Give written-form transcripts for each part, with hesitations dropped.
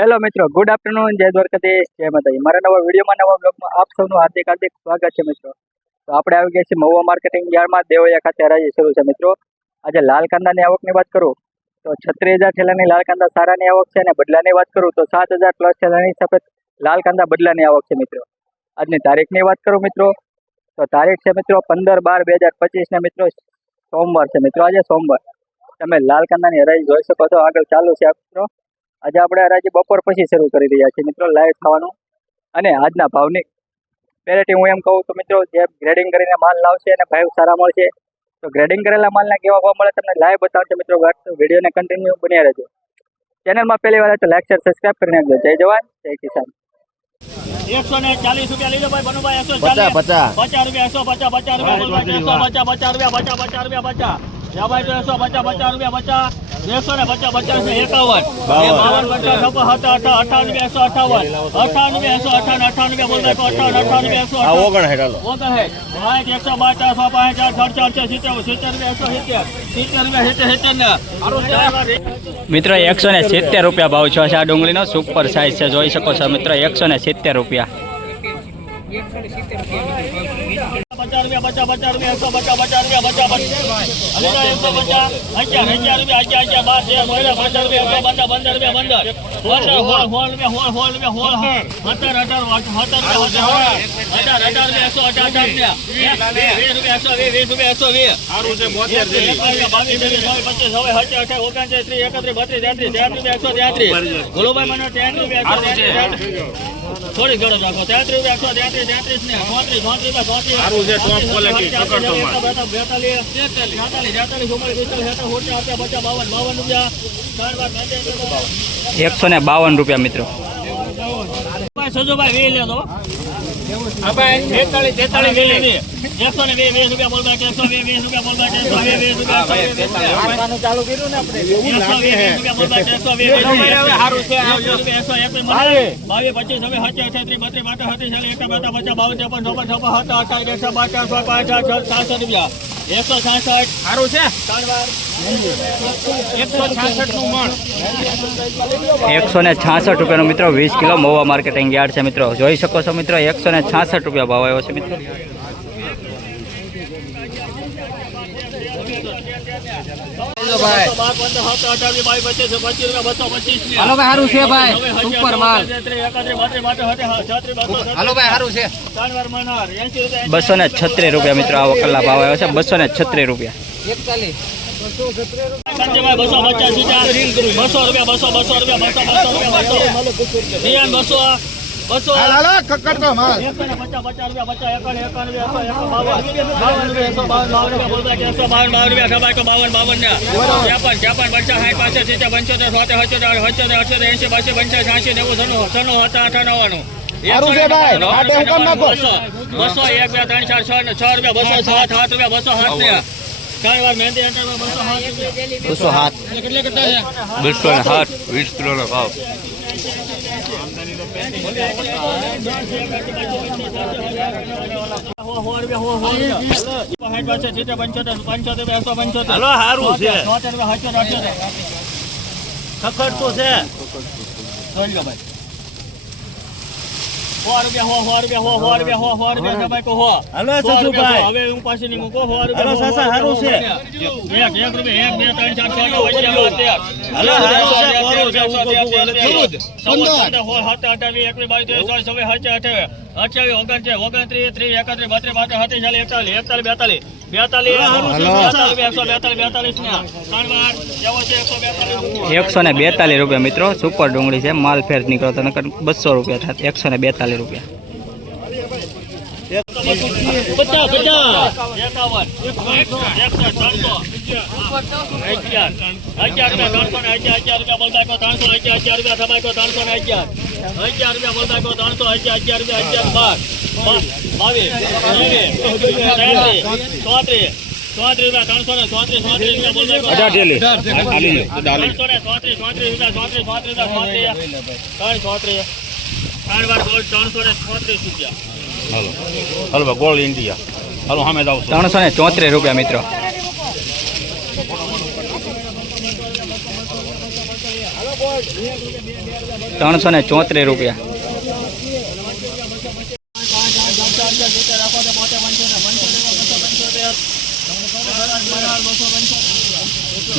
Hello મિત્રો, good afternoon, જય દ્વારકાધીશ, જય માતાજી। મારા નવા વિડીયોમાં નવા બ્લોગમાં આપ સૌનું હાર્દિક સ્વાગત છે મિત્રો। તો આપણે આવી ગયા છીએ મહુવા માર્કેટિંગ યાર્ડમાં દેવળિયા ખાતે હરાજી શરૂ છે મિત્રો। આજે લાલ કાંદાની આવકની વાત કરું તો 36,000 ઠેલાની લાલ કાંદા સારાની આવક છે, અને બદલાની વાત કરું તો 7,000 પ્લસ ઠેલાની સફેદ લાલ કાંદા બદલાની આવક છે મિત્રો। આજની તારીખની વાત કરું મિત્રો તો તારીખ છે મિત્રો 15/12/2025 ને મિત્રો સોમવાર છે મિત્રો। આજે સોમવાર તમે લાલ કાંદાની હરાજી જોઈ શકો છો। આગળ ચાલુ છે મિત્રો। આજે આપણે હરાજી બપોર પછી શરૂ કરી રહ્યા છીએ મિત્રો લાઈવ થવાનું। અને આજના ભાવની પહેલેથી હું એમ કહું તો મિત્રો, જે ગ્રેડિંગ કરીને માલ લાવશે અને ભાવ સારા મળશે, તો ગ્રેડિંગ કરેલા માલના કેવા ભાવ મળે તમને લાઈવ બતાવશે મિત્રો। વિડીયોને કન્ટિન્યુ બન્યા રહેજો। ચેનલમાં પહેલી વાર તો લાઈક શેર સબસ્ક્રાઇબ કરી નાખજો। જય જવાન જય કિસાન। 140 રૂપિયા લઈ લો ભાઈ બનુભાઈ। 140 50 રૂપિયા 150 50 या भाई तो 150 रुपया 50 150 50 51 बोल रहे 58 रुपया 158 है डालो ओगन है भाई 152 मित्र 170 रुपया भाव छे। आ डूंगळीनो सुपर साइज छे, जोई शको छो मित्र। 170 रुपया 50 रुपया 50 रुपया 150 रुपया 50 थोड़ी जोड़ो जाको 33 रुपया 133 ने 34 रुपया 34 हारू से टॉप क्वालिटी पकड़तो माल 152 रुपया मित्रों। भाई सोजो भाई वे ले दो अब 43 वे ले 120 रुपया बोल बाकी 120 रुपया बोल बाकी 120 रुपया आनो चालू કર્યું ને આપણે 120 रुपया बोल बाकी 120 हारू से 101 22 25 હવે 38 32 માટે હતી ચાલે 1 50 52 53 700 રૂપિયા 166 હારું છે 166 નું મણ 166 રૂપિયાનો મિત્રો 20 કિલો મહુવા માર્કેટિંગ યાર્ડ છે મિત્રો। જોઈ શકો છો મિત્રો 166 રૂપિયા ભાવ આવ્યો છે મિત્રો। હાલો ભાઈ હારું છે ભાઈ સુપર માલ હાલો ભાઈ હારું છે 236 રૂપિયા મિત્રો આ વકલના ભાવ આવ્યો છે। 236 રૂપિયા 20 કિલો નો ભાવ હાલો હારું છે ખખડ તો છે જોઈ લો ભાઈ 100 રૂપિયા ભાઈ કો હો હાલો સસુભાઈ હવે હું પાસે ની મૂકો 100 રૂપિયા હાલો સાસા હારું છે 1 રૂપિયા 1 2 3 4 5 હાલો હારું છે ઉકો દૂધ 15 142 રૂપિયા મિત્રો। સુપર ડુંગળી છે, માલ ફેર નીકળો તો નકર 200 રૂપિયા થાય। 142 રૂપિયા 334 હાલો હાલો ગોલ્ડ ઇન્ડિયા હાલો સામે જાવ 334 રૂપિયા મિત્રો। 334 રૂપિયા.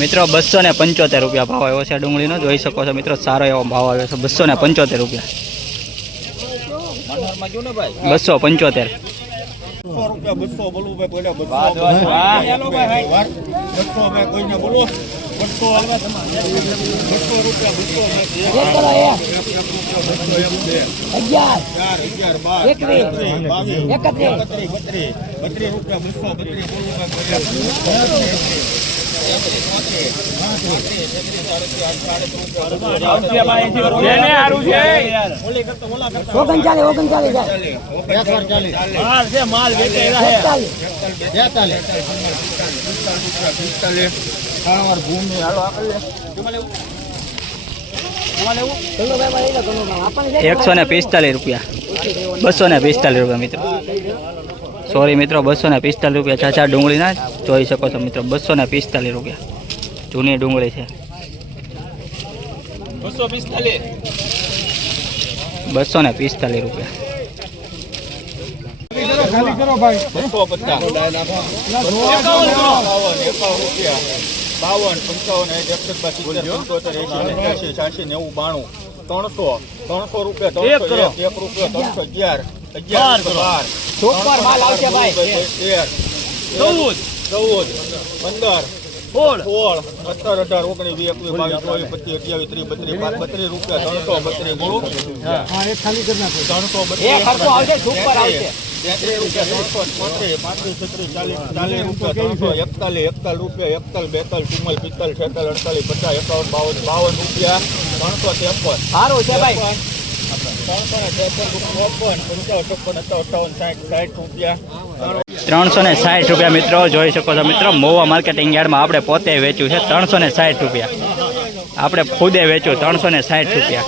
મિત્રો 275 રૂપિયા ભાવ આવ્યો છે ડુંગળીનો, જોઈ શકો છો મિત્રો. સારો એવો ભાવ આવ્યો છે, 275 રૂપિયા. 275. ₹145 રૂપિયા. 245 રૂપિયા મિત્રો. સોરી મિત્રો, 245 રૂપિયા ચાચા ડુંગળીના, જોઈ શકો છો મિત્રો. 245 રૂપિયા જૂની ડુંગળી છે. 245 રૂપિયા. ₹52, ₹360 મિત્રો, જોઈ શકો છો મિત્રો. મહુવા માર્કેટિંગ યાર્ડમાં આપણે પોતે વેચ્યું છે. 360 રૂપિયા આપણે ખુદે વેચ્યું. 360 રૂપિયા.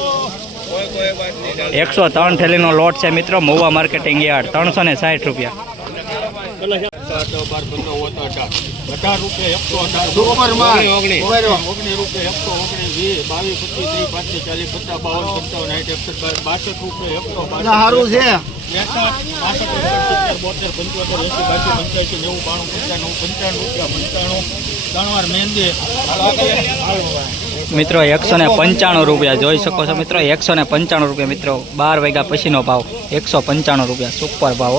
103 થેલીનો લોટ છે મિત્રો. મહુવા માર્કેટિંગ યાર્ડ, 360 રૂપિયા. મિત્રો 195 રૂપિયા, જોઈ શકો છો મિત્રો. 195 રૂપિયા મિત્રો. 12 વાગ્યા પછીનો ભાવ 195 રૂપિયા. સુપર ભાવ.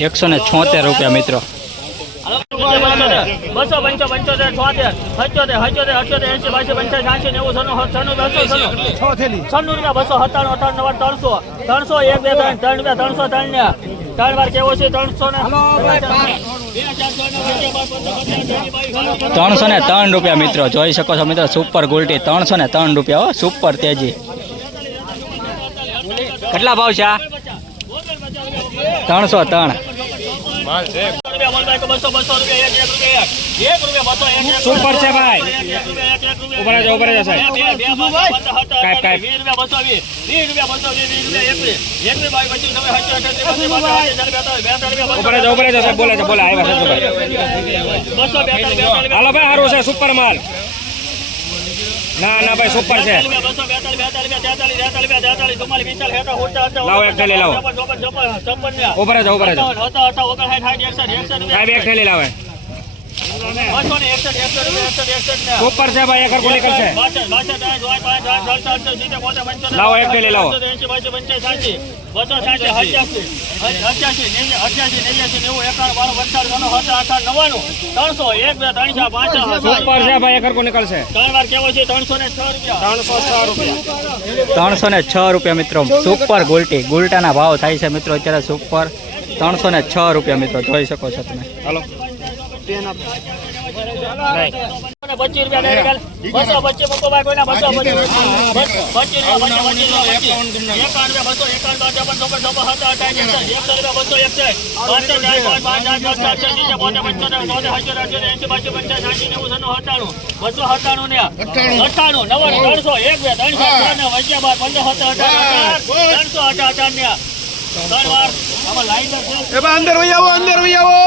₹176 રૂપિયા મિત્રો. 275, 75, 76, 77, 78, 80, 82, 85, 90, 96, 97, 98, 300 વાર કેવો છે? 303 રૂપિયા મિત્રો, જોઈ શકો છો મિત્રો. સુપર ગોલ્ટી 303 રૂપિયા. હો, સુપર તેજી. કેટલા ભાવ છે આ? 303. સુપર છે ભાઈ. ઉપર જાઓ, ઉપર જાઓ સાહેબ. કાપ કાપ. ઉપર જાઓ, ઉપર જાઓ સાહેબ. બોલે છે, બોલે આવ્યા છે ભાઈ. હાલો ભાઈ, સારું છે સુપર માલ. ના ના ભાઈ, સુપર છે. લાવો એક થેલી લાવો. ઉપર જાઓ, ઉપર જાઓ. સાહેબ એક થેલી લાવે. સુપર છે ભાઈ, એક હરખું નીકળશે. લાવો એક થેલી લાવો. સુપર છે ભાઈ, એક હરખું નીકળશે. 306 રૂપિયા મિત્રો. સુપર ગોલ્ટી. ગુલટાના ભાવ થાય છે મિત્રો અત્યારે. સુપર 306 રૂપિયા મિત્રો, જોઈ શકો છો તમે. હાલો 25 રૂપિયા direct હાલ. 225 મૂકો ભાઈ કોઈના 225 અંદર વહી આવો, અંદર વહી આવો.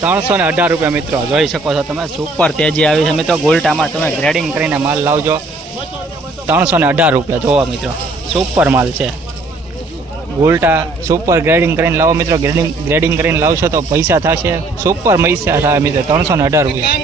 318 રૂપિયા મિત્રો જોઈ શકો છો તમે. સુપર તેજી આવી છે મિત્રો. ગોલ્ટામાં તમે ગ્રેડિંગ કરીને માલ લાવજો. 318 રૂપિયા જોવો મિત્રો, સુપર માલ છે. ગોલ્ટા સુપર ગ્રેડિંગ કરીને લાવો મિત્રો. ગ્રેડિંગ કરીને લાવશો તો પૈસા થશે, સુપર પૈસા થાય મિત્રો. 318 રૂપિયા.